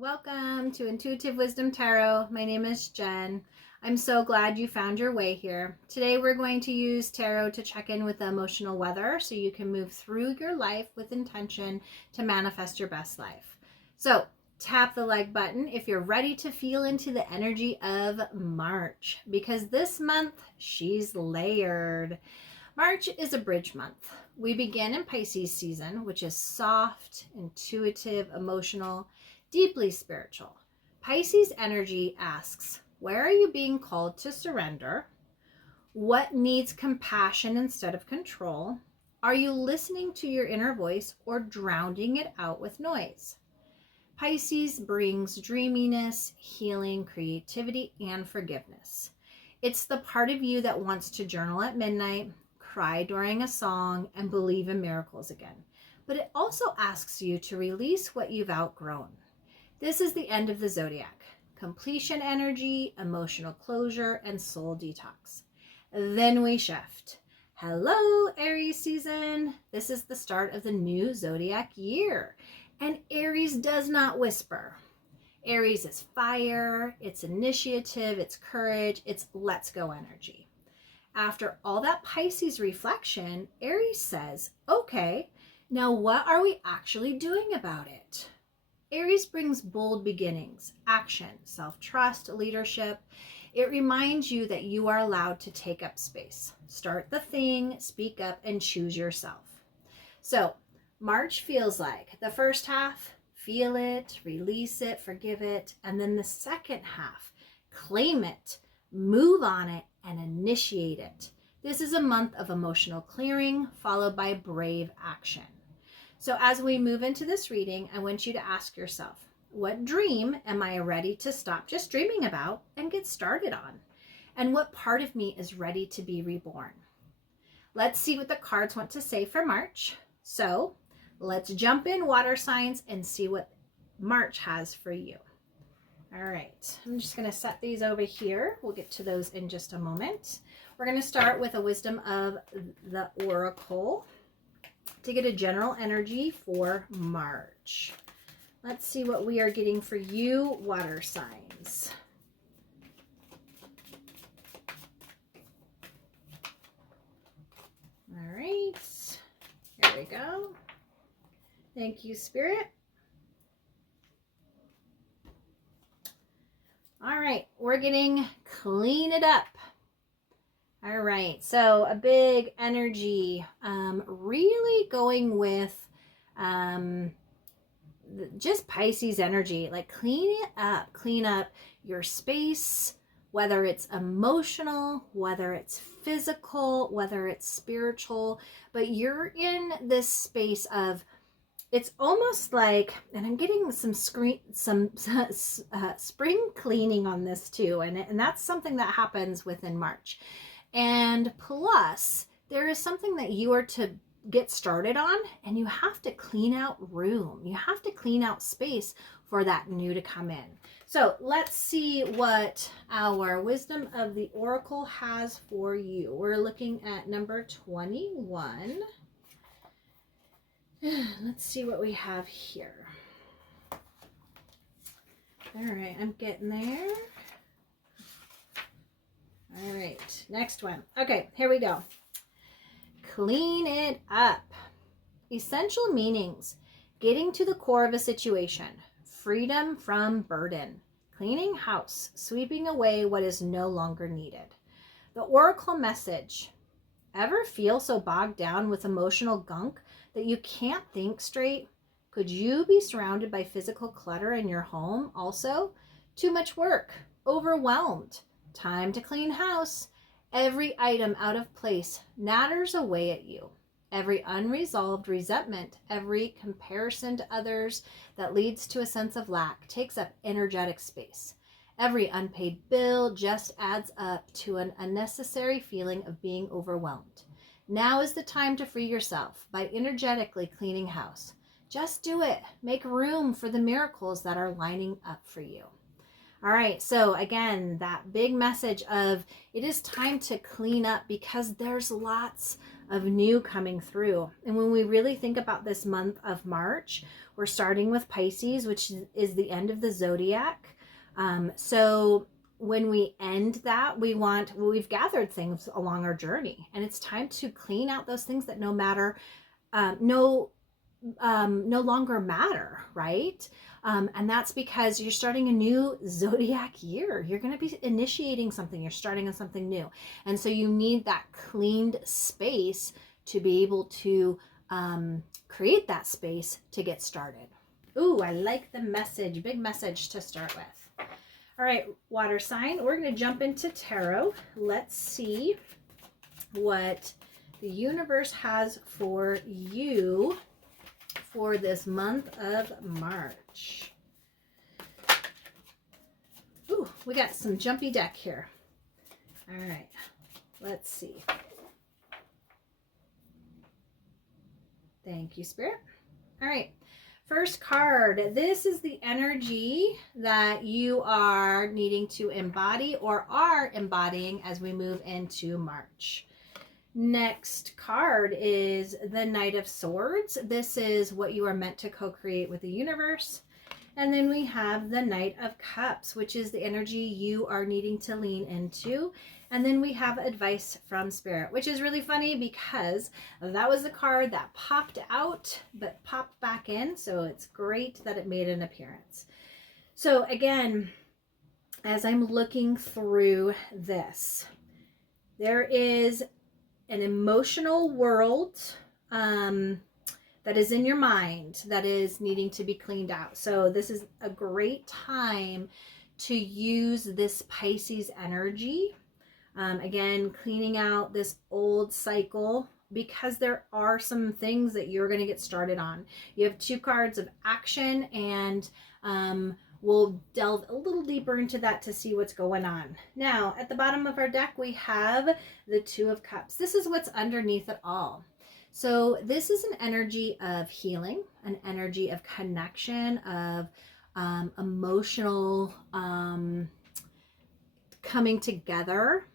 Welcome to Intuitive Wisdom Tarot. My name is Jen. I'm so glad you found your way here. Today we're going to use tarot to check in with the emotional weather so you can move through your life with intention to manifest your best life. So tap the like button if you're ready to feel into the energy of March, because this month she's layered. March is a bridge month. We begin in Pisces season, which is soft, intuitive, emotional, deeply spiritual. Pisces energy asks, where are you being called to surrender? What needs compassion instead of control? Are you listening to your inner voice or drowning it out with noise? Pisces brings dreaminess, healing, creativity, and forgiveness. It's the part of you that wants to journal at midnight, cry during a song, and believe in miracles again. But it also asks you to release what you've outgrown. This is the end of the zodiac. Completion energy, emotional closure, and soul detox. Then we shift. Hello, Aries season. This is the start of the new zodiac year. And Aries does not whisper. Aries is fire, it's initiative, it's courage, it's let's go energy. After all that Pisces reflection, Aries says, okay, now what are we actually doing about it? Aries brings bold beginnings, action, self-trust, leadership. It reminds you that you are allowed to take up space. Start the thing, speak up, and choose yourself. So March feels like the first half, feel it, release it, forgive it. And then the second half, claim it, move on it, and initiate it. This is a month of emotional clearing followed by brave action. So as we move into this reading, I want you to ask yourself, what dream am I ready to stop just dreaming about and get started on? And what part of me is ready to be reborn? Let's see what the cards want to say for March. So let's jump in, water signs, and see what March has for you. All right, I'm just going to set these over here. We'll get to those in just a moment. We're going to start with a wisdom of the oracle to get a general energy for March. Let's see what we are getting for you, water signs. All right, here we go. Thank you, Spirit. All right, we're getting clean it up. All right, so a big energy, really going with just Pisces energy, like clean up your space, whether it's emotional, whether it's physical, whether it's spiritual, but you're in this space of, it's almost like, and I'm getting some spring cleaning on this too, and that's something that happens within March. And plus, there is something that you are to get started on, and you have to clean out room. You have to clean out space for that new to come in. So let's see what our wisdom of the oracle has for you. We're looking at number 21. Let's see what we have here. All right, I'm getting there. All right, next one. Okay, here we go. Clean it up. Essential meanings: getting to the core of a situation, freedom from burden, cleaning house, sweeping away what is no longer needed. The oracle message: ever feel so bogged down with emotional gunk that you can't think straight? Could you be surrounded by physical clutter in your home also? Too much work, overwhelmed. Time to clean house. Every item out of place natters away at you. Every unresolved resentment, every comparison to others that leads to a sense of lack takes up energetic space. Every unpaid bill just adds up to an unnecessary feeling of being overwhelmed. Now is the time to free yourself by energetically cleaning house. Just do it. Make room for the miracles that are lining up for you. All right, so again, that big message of it is time to clean up because there's lots of new coming through. And when we really think about this month of March, we're starting with Pisces, which is the end of the zodiac. So when we end that, we've gathered things along our journey, and it's time to clean out those things that no longer matter, right? And that's because you're starting a new zodiac year. You're going to be initiating something. You're starting on something new. And so you need that cleaned space to be able to create that space to get started. Ooh, I like the message. Big message to start with. All right, water sign. We're going to jump into tarot. Let's see what the universe has for you for this month of March. Ooh, we got some jumpy deck here. All right, let's see. Thank you, Spirit. All right, first card. This is the energy that you are needing to embody or are embodying as we move into March. Next card is the Knight of Swords. This is what you are meant to co-create with the universe. And then we have the Knight of Cups, which is the energy you are needing to lean into. And then we have advice from Spirit, which is really funny because that was the card that popped out but popped back in. So it's great that it made an appearance. So again, as I'm looking through this, there is an emotional world that is in your mind that is needing to be cleaned out. So this is a great time to use this Pisces energy. Again, cleaning out this old cycle, because there are some things that you're going to get started on. You have two cards of action, and we'll delve a little deeper into that to see what's going on. Now, at the bottom of our deck, we have the Two of Cups. This is what's underneath it all. So this is an energy of healing, an energy of connection, of emotional coming together.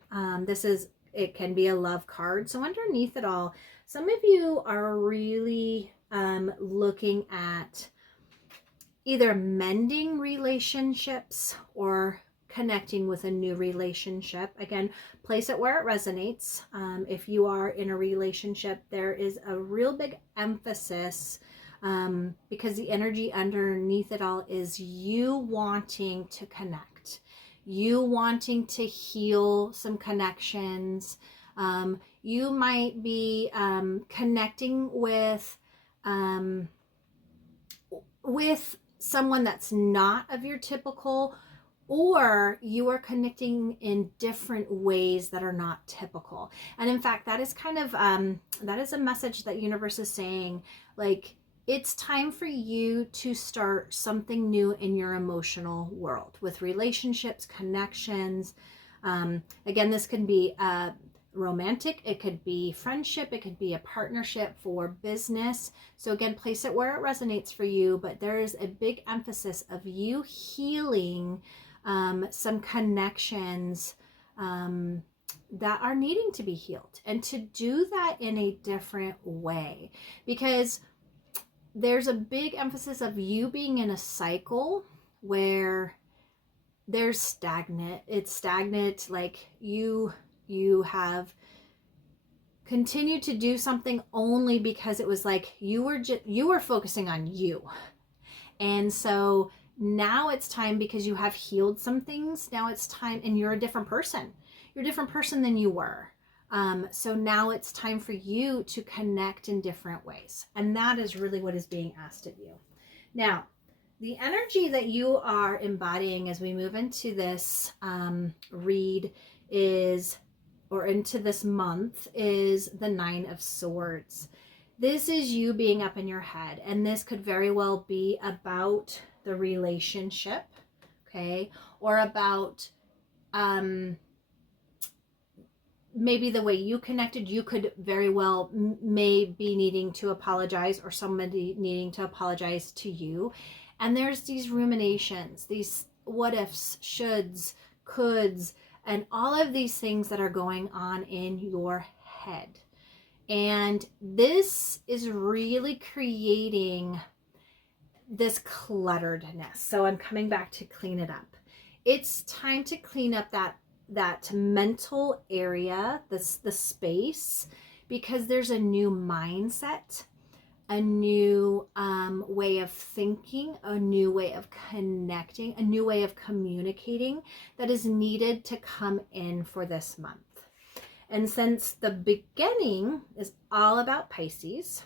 It can be a love card. So underneath it all, some of you are really looking at either mending relationships or connecting with a new relationship. Again, place it where it resonates. If you are in a relationship, there is a real big emphasis because the energy underneath it all is you wanting to connect, you wanting to heal some connections. You might be connecting with someone that's not of your typical, or you are connecting in different ways that are not typical. And in fact, that is kind of that is a message that universe is saying, like, it's time for you to start something new in your emotional world with relationships, connections. Again, this can be romantic, it could be friendship, it could be a partnership for business. So again, place it where it resonates for you, but there's a big emphasis of you healing some connections that are needing to be healed, and to do that in a different way, because there's a big emphasis of you being in a cycle where there's stagnant. It's stagnant, like you have continued to do something only because it was like you were focusing on you. And so now it's time, because you have healed some things. Now it's time, and you're a different person. You're a different person than you were. So now it's time for you to connect in different ways. And that is really what is being asked of you. Now, the energy that you are embodying as we move into this read is, or into this month, is the Nine of Swords. This is you being up in your head, and this could very well be about the relationship, okay, or about maybe the way you connected. You could very well may be needing to apologize, or somebody needing to apologize to you. And there's these ruminations, these what ifs, shoulds, coulds, and all of these things that are going on in your head. And this is really creating this clutteredness. So I'm coming back to clean it up. It's time to clean up that mental area, the space, because there's a new mindset, a new way of thinking, a new way of connecting, a new way of communicating that is needed to come in for this month. And since the beginning is all about Pisces,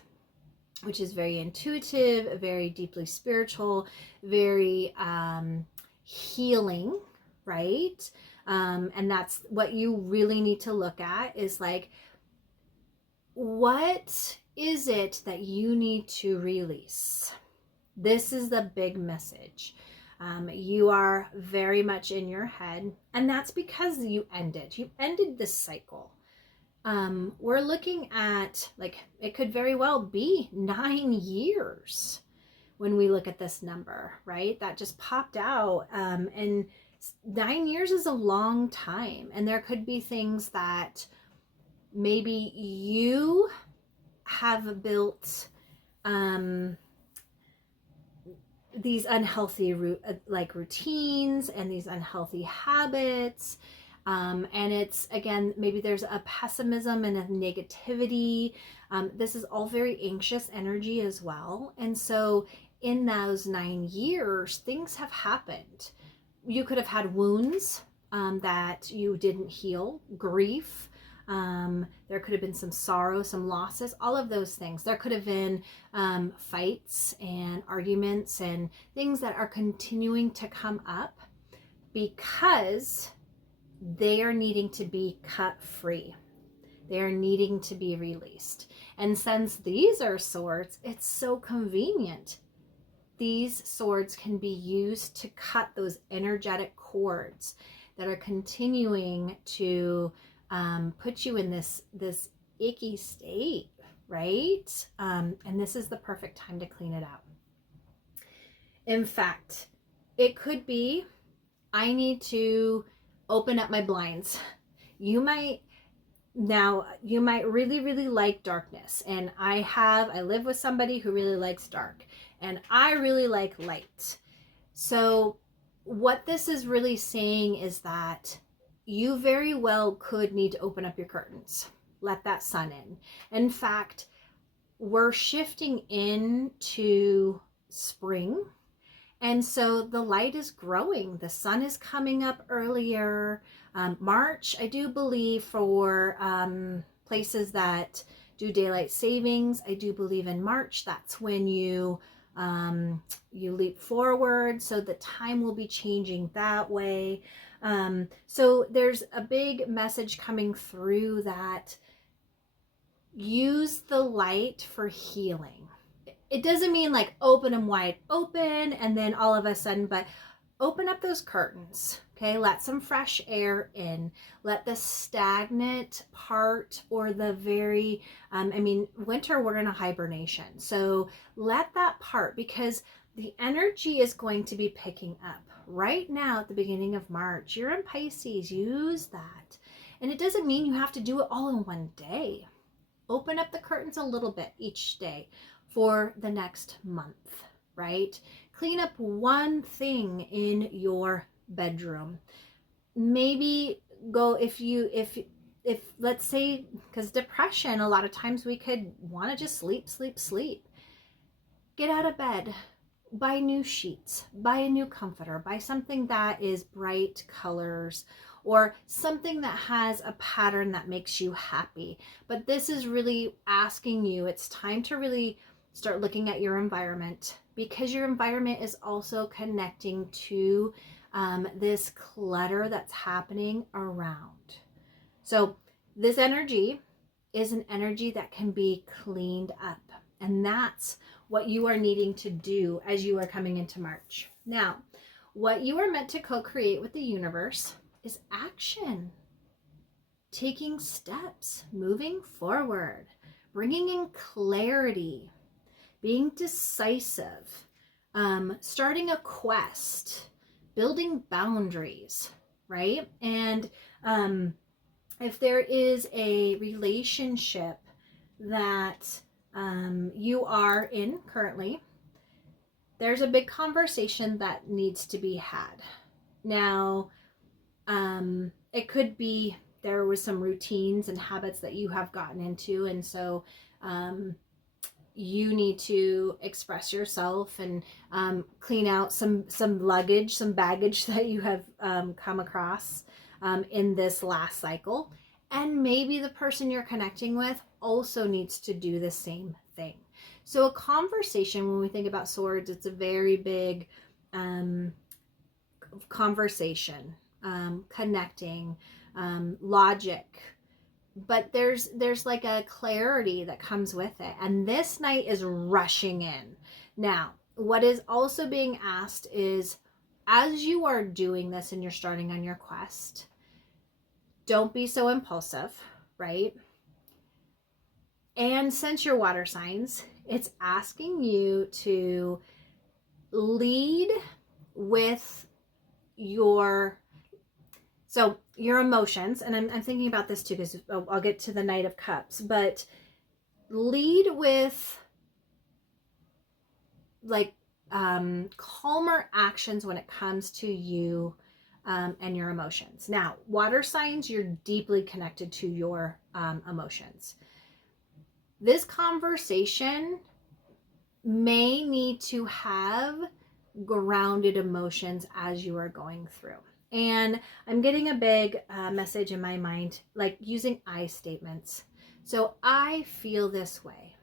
which is very intuitive, very deeply spiritual, very healing, right? And that's what you really need to look at, is like, what is it that you need to release? This is the big message. You are very much in your head, and that's because you ended this cycle. We're looking at, like, it could very well be 9 years when we look at this number, right? That just popped out. And 9 years is a long time. And there could be things that maybe you have built these unhealthy routines and these unhealthy habits. And it's, again, maybe there's a pessimism and a negativity. This is all very anxious energy as well. And so in those 9 years, things have happened. You could have had wounds that you didn't heal, grief. There could have been some sorrow, some losses, all of those things. There could have been fights and arguments and things that are continuing to come up because they are needing to be cut free. They are needing to be released. And since these are swords, it's so convenient. These swords can be used to cut those energetic cords that are continuing to put you in this icky state, right? And this is the perfect time to clean it out. In fact, it could be, I need to open up my blinds. You might really, really like darkness. And I live with somebody who really likes dark, and I really like light. So what this is really saying is that you very well could need to open up your curtains, let that sun in. In fact, we're shifting into spring. And so the light is growing. The sun is coming up earlier. March, I do believe, for places that do daylight savings, I do believe in March, that's when you leap forward. So the time will be changing that way. So there's a big message coming through that use the light for healing. It doesn't mean like open them wide open and then all of a sudden, but open up those curtains, okay? Let some fresh air in. Let the stagnant part, or the very, winter, we're in a hibernation. So let that part, because the energy is going to be picking up. Right now at the beginning of March, you're in Pisces, use that. And it doesn't mean you have to do it all in one day. Open up the curtains a little bit each day for the next month, right? Clean up one thing in your bedroom. Maybe go, if let's say, because depression, a lot of times we could want to just sleep. Get out of bed, buy new sheets, buy a new comforter, buy something that is bright colors, or something that has a pattern that makes you happy. But this is really asking you, it's time to really start looking at your environment, because your environment is also connecting to this clutter that's happening around. So this energy is an energy that can be cleaned up, and that's what you are needing to do as you are coming into March. Now, what you are meant to co-create with the universe is action, taking steps, moving forward, bringing in clarity, being decisive, starting a quest, building boundaries, right? And if there is a relationship that you are in currently, there's a big conversation that needs to be had. Now, it could be there was some routines and habits that you have gotten into, and so you need to express yourself and clean out some luggage, some baggage that you have come across in this last cycle. And maybe the person you're connecting with also needs to do the same thing. So a conversation, when we think about swords, it's a very big conversation, connecting, logic, but there's like a clarity that comes with it, and this night is rushing in. Now, what is also being asked is, as you are doing this and you're starting on your quest, don't be so impulsive, right? And since you're water signs, it's asking you to lead with your emotions. And I'm thinking about this too, because I'll get to the Knight of Cups, but lead with like calmer actions when it comes to you and your emotions. Now, water signs, you're deeply connected to your emotions. This conversation may need to have grounded emotions as you are going through. And I'm getting a big message in my mind, like using I statements. So I feel this way.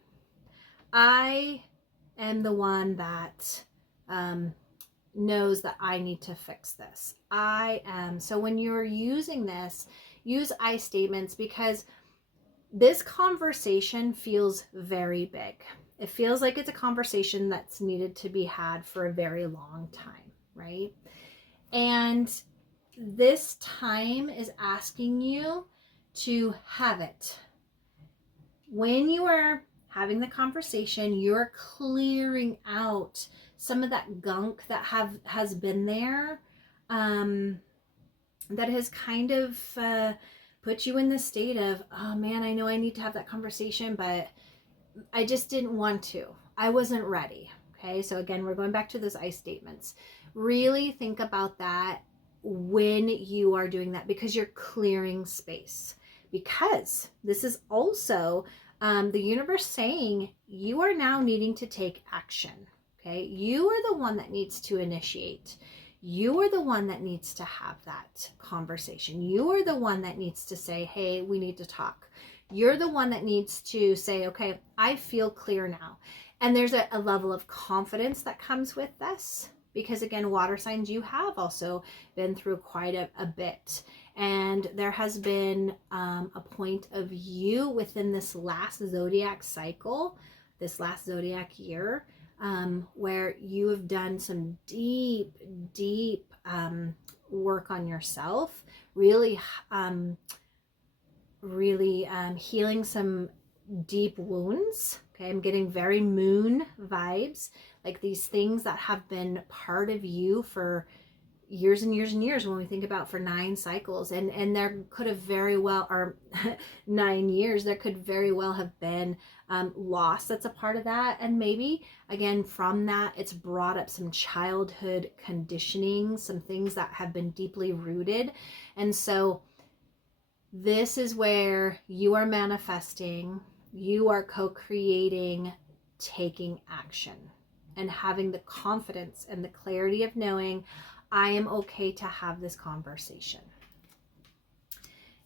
I am the one that knows that I need to fix this. I am. So when you're using this, use I statements, because this conversation feels very big. It feels like it's a conversation that's needed to be had for a very long time, right? And this time is asking you to have it. When you are having the conversation, you're clearing out some of that gunk that has been there, that has kind of put you in the state of, oh man, I know I need to have that conversation, but I just didn't want to. I wasn't ready. Okay, so again, we're going back to those I statements. Really think about that when you are doing that, because you're clearing space. Because this is also the universe saying you are now needing to take action. Okay, you are the one that needs to initiate. You are the one that needs to have that conversation. You are the one that needs to say, hey, we need to talk. You're the one that needs to say, okay, I feel clear now. And there's a level of confidence that comes with this, because again, water signs, you have also been through quite a bit. And there has been a point of you within this last zodiac cycle, this last zodiac year, where you have done some deep work on yourself, really healing some deep wounds. Okay, I'm getting very moon vibes, like these things that have been part of you for years and years and years, when we think about for 9 cycles, and there could have very well, or 9 years, there could very well have been loss that's a part of that. And maybe again from that, it's brought up some childhood conditioning, some things that have been deeply rooted. And so this is where you are manifesting, you are co-creating, taking action, and having the confidence and the clarity of knowing, I am okay to have this conversation.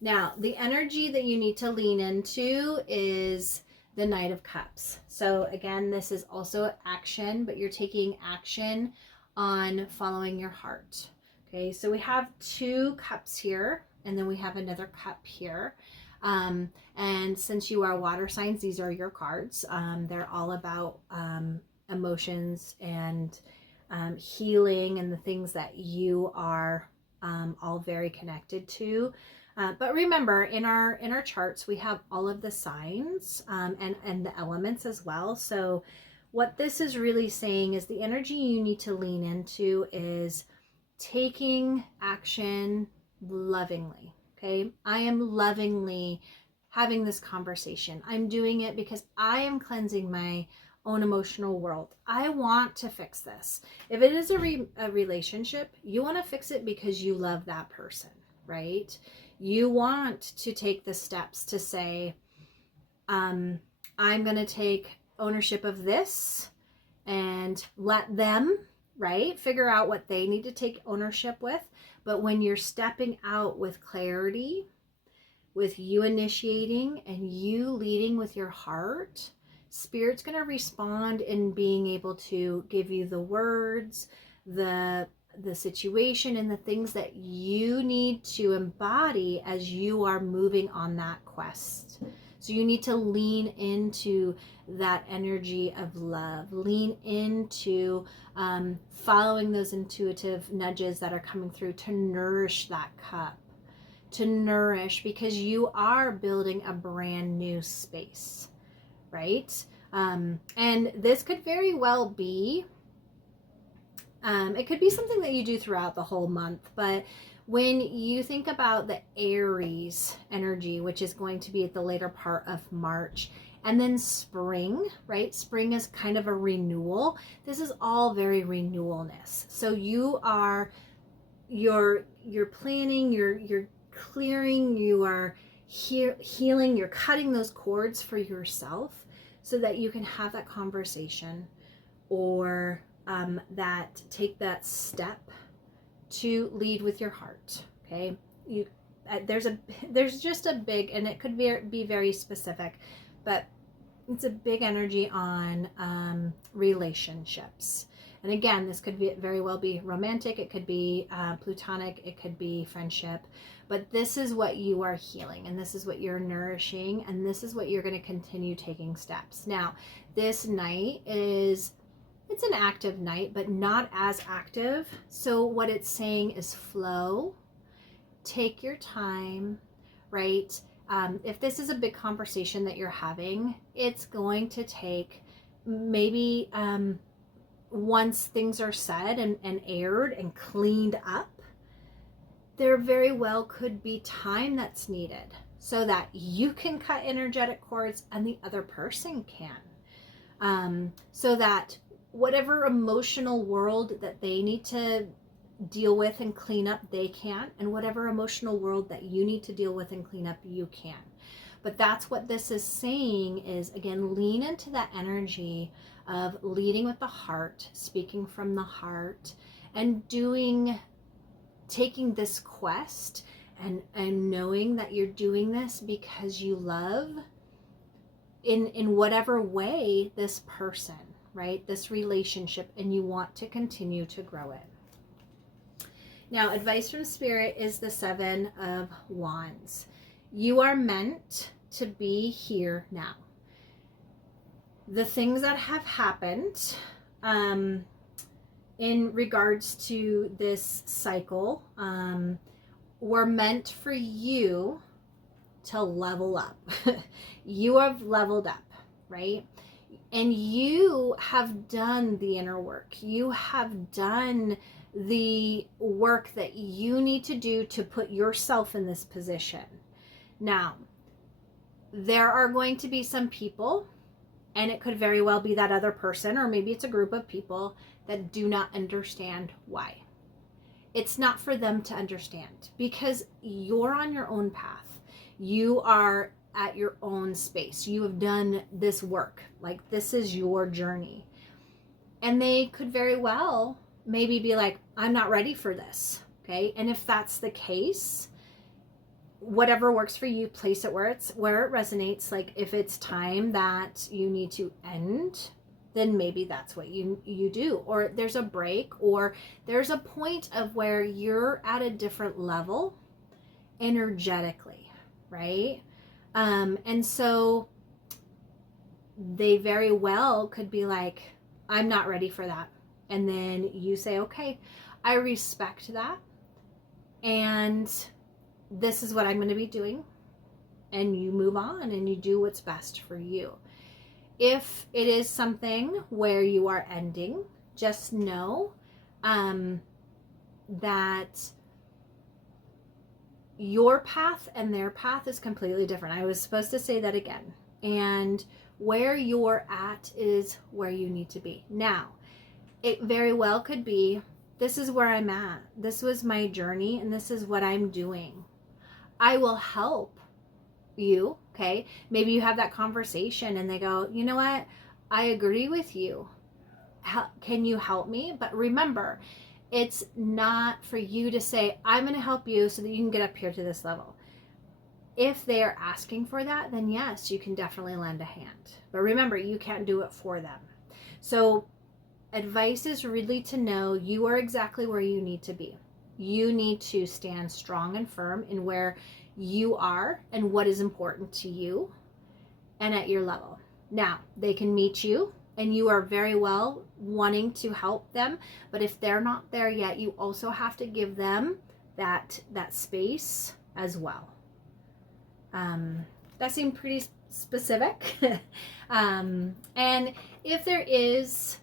Now, the energy that you need to lean into is the Knight of Cups. So again, this is also action, but you're taking action on following your heart. Okay, so we have 2 cups here, and then we have another cup here. And since you are water signs, these are your cards. They're all about emotions and healing and the things that you are all very connected to. But remember, in our charts, we have all of the signs and the elements as well. So what this is really saying is the energy you need to lean into is taking action lovingly. Okay, I am lovingly having this conversation. I'm doing it because I am cleansing my own emotional world. I want to fix this. If it is a relationship, you want to fix it because you love that person, right? You want to take the steps to say, I'm going to take ownership of this and let them, right, figure out what they need to take ownership with. But when you're stepping out with clarity, with you initiating and you leading with your heart, Spirit's going to respond in being able to give you the words, the situation, and the things that you need to embody as you are moving on that quest. So you need to lean into that energy of love, lean into following those intuitive nudges that are coming through to nourish that cup, to nourish, because you are building a brand new space, right? And this could very well be, it could be something that you do throughout the whole month, but when you think about the Aries energy, which is going to be at the later part of March, and then spring, right? Spring is kind of a renewal. This is all very renewalness. So you're planning, you're clearing, you are healing, you're cutting those cords for yourself so that you can have that conversation or take that step to lead with your heart. Okay, there's just a big, and it could be very specific, but it's a big energy on relationships. And again, this could very well be romantic, it could be platonic, it could be friendship, but this is what you are healing, and this is what you're nourishing, and this is what you're going to continue taking steps. Now, this night it's an active night, but not as active. So what it's saying is flow, take your time, right? If this is a big conversation that you're having, it's going to take maybe once things are said and aired and cleaned up, there very well could be time that's needed so that you can cut energetic cords and the other person can. So that whatever emotional world that they need to deal with and clean up, they can, and whatever emotional world that you need to deal with and clean up, you can. But that's what this is saying is, again, lean into that energy of leading with the heart, speaking from the heart, and taking this quest and knowing that you're doing this because you love in whatever way this person, right? This relationship, and you want to continue to grow it. Now, advice from Spirit is the 7 of Wands. You are meant to be here now. The things that have happened in regards to this cycle were meant for you to level up. You have leveled up, right? And you have done the inner work. You have done the work that you need to do to put yourself in this position. Now, there are going to be some people, and it could very well be that other person, or maybe it's a group of people that do not understand why. It's not for them to understand because you're on your own path. You are at your own space. You have done this work. Like, this is your journey. And they could very well maybe be like, I'm not ready for this. Okay. And if that's the case, whatever works for you, place it where it resonates. Like, if it's time that you need to end, then maybe that's what you do. Or there's a break, or there's a point of where you're at a different level energetically, right? And so they very well could be like, I'm not ready for that. And then you say, okay, I respect that. And this is what I'm going to be doing. And you move on and you do what's best for you. If it is something where you are ending, just know that your path and their path is completely different. I was supposed to say that again. And where you're at is where you need to be. Now, it very well could be, this is where I'm at. This was my journey and this is what I'm doing. I will help you, okay? Maybe you have that conversation and they go, you know what? I agree with you. Can you help me? But remember, it's not for you to say, I'm going to help you so that you can get up here to this level. If they are asking for that, then yes, you can definitely lend a hand. But remember, you can't do it for them. So advice is really to know you are exactly where you need to be. You need to stand strong and firm in where you are and what is important to you and at your level. Now, they can meet you and you are very well wanting to help them, but if they're not there yet, you also have to give them that space as well. That seemed pretty specific. And if there is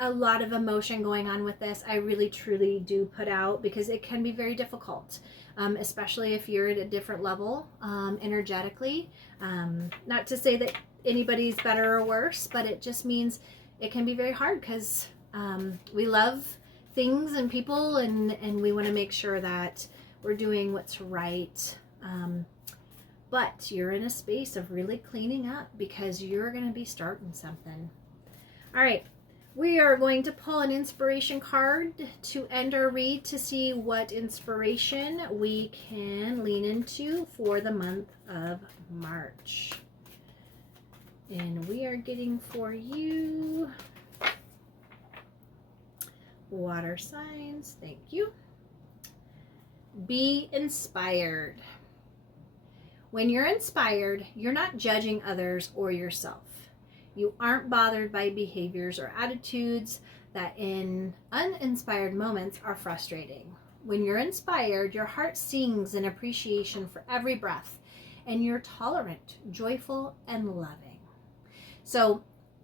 a lot of emotion going on with this, I really truly do put out, because it can be very difficult, especially if you're at a different level energetically. Not to say that anybody's better or worse, but it just means it can be very hard, because we love things and people, and we want to make sure that we're doing what's right. But you're in a space of really cleaning up, because you're going to be starting something. All right. We are going to pull an inspiration card to end our read to see what inspiration we can lean into for the month of March. And we are getting for you water signs. Thank you. Be inspired. When you're inspired, you're not judging others or yourself. You aren't bothered by behaviors or attitudes that in uninspired moments are frustrating. When you're inspired, your heart sings in appreciation for every breath, and you're tolerant, joyful, and loving. So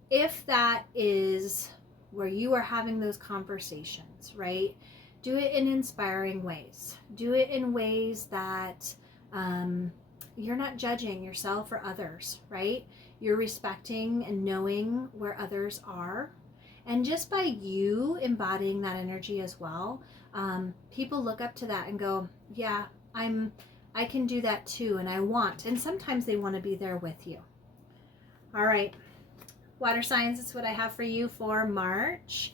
if that is where you are having those conversations, right? Do it in inspiring ways. Do it in ways that you're not judging yourself or others, right? You're respecting and knowing where others are. And just by you embodying that energy as well, people look up to that and go, yeah, I can do that too, and I want. And sometimes they want to be there with you. All right. Water signs, that's what I have for you for March.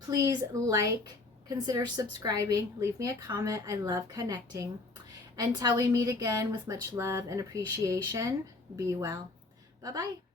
Please consider subscribing, leave me a comment. I love connecting. Until we meet again, with much love and appreciation, be well. Bye-bye.